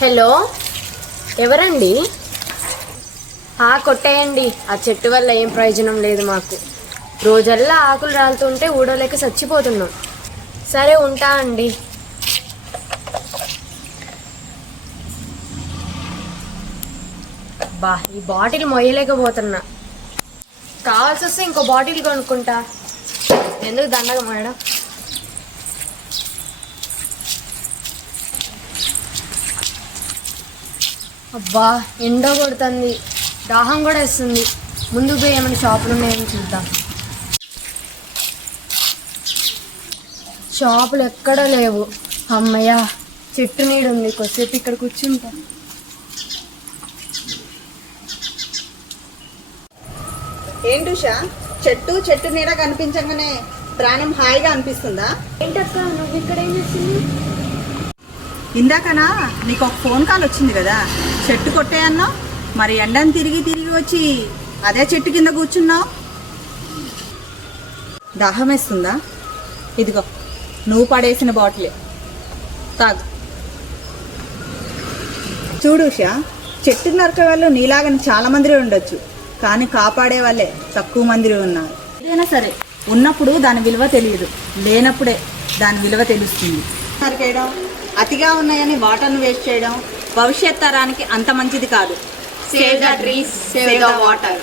Hello ఎవరండి? ఆ కొట్టేయండి. ఆ చెట్టు వల్ల ఏం ప్రయోజనం లేదు మాకు. రోజల్లా ఆకులు రాలుతుంటే ఊడలేక చచ్చిపోతున్నాం. సరే ఉంటా అండి. బా ఈ బాటిల్ మొయ్యలేకపోతున్నా. కావాల్సి వస్తే ఇంకో బాటిల్ కొనుక్కుంటా. ఎందుకు దండగా మేడం అబ్బా ఎండ కొడుతుంది. దాహం కూడా వేస్తుంది. ముందుకు పోయి ఏమైనా షాపులు ఉన్నాయని చూద్దాం. షాపులు ఎక్కడా లేవు. అమ్మయ్య చెట్టు నీడు ఉంది. కొద్దిసేపు ఇక్కడ కూర్చుంటా. ఏంటి ఉషా చెట్టు చెట్టు నీడ కనిపించగానే ప్రాణం హాయిగా అనిపిస్తుందా? ఏంటక్క నువ్వు ఇక్కడ ఏం చేస్తుంది ఇందాకనా నీకు ఒక ఫోన్ కాల్ వచ్చింది కదా? చెట్టు కొట్టేయన్నావు మరి ఎండని తిరిగి తిరిగి వచ్చి అదే చెట్టు కింద కూర్చున్నావు? దాహం వేస్తుందా? ఇదిగో నువ్వు పడేసిన బాటిలే. తాగు. చూడు ఉషా చెట్టు నరకే వాళ్ళు నీలాగని చాలా మంది ఉండొచ్చు కానీ కాపాడే వాళ్ళే తక్కువ మంది ఉన్నారు. ఏదైనా సరే ఉన్నప్పుడు దాని విలువ తెలియదు లేనప్పుడే దాని విలువ తెలుస్తుంది. నరికేయడం అతిగా ఉన్నాయని వాటర్ను వేస్ట్ చేయడం భవిష్యత్ తరానికి అంత మంచిది కాదు. Save the trees save the water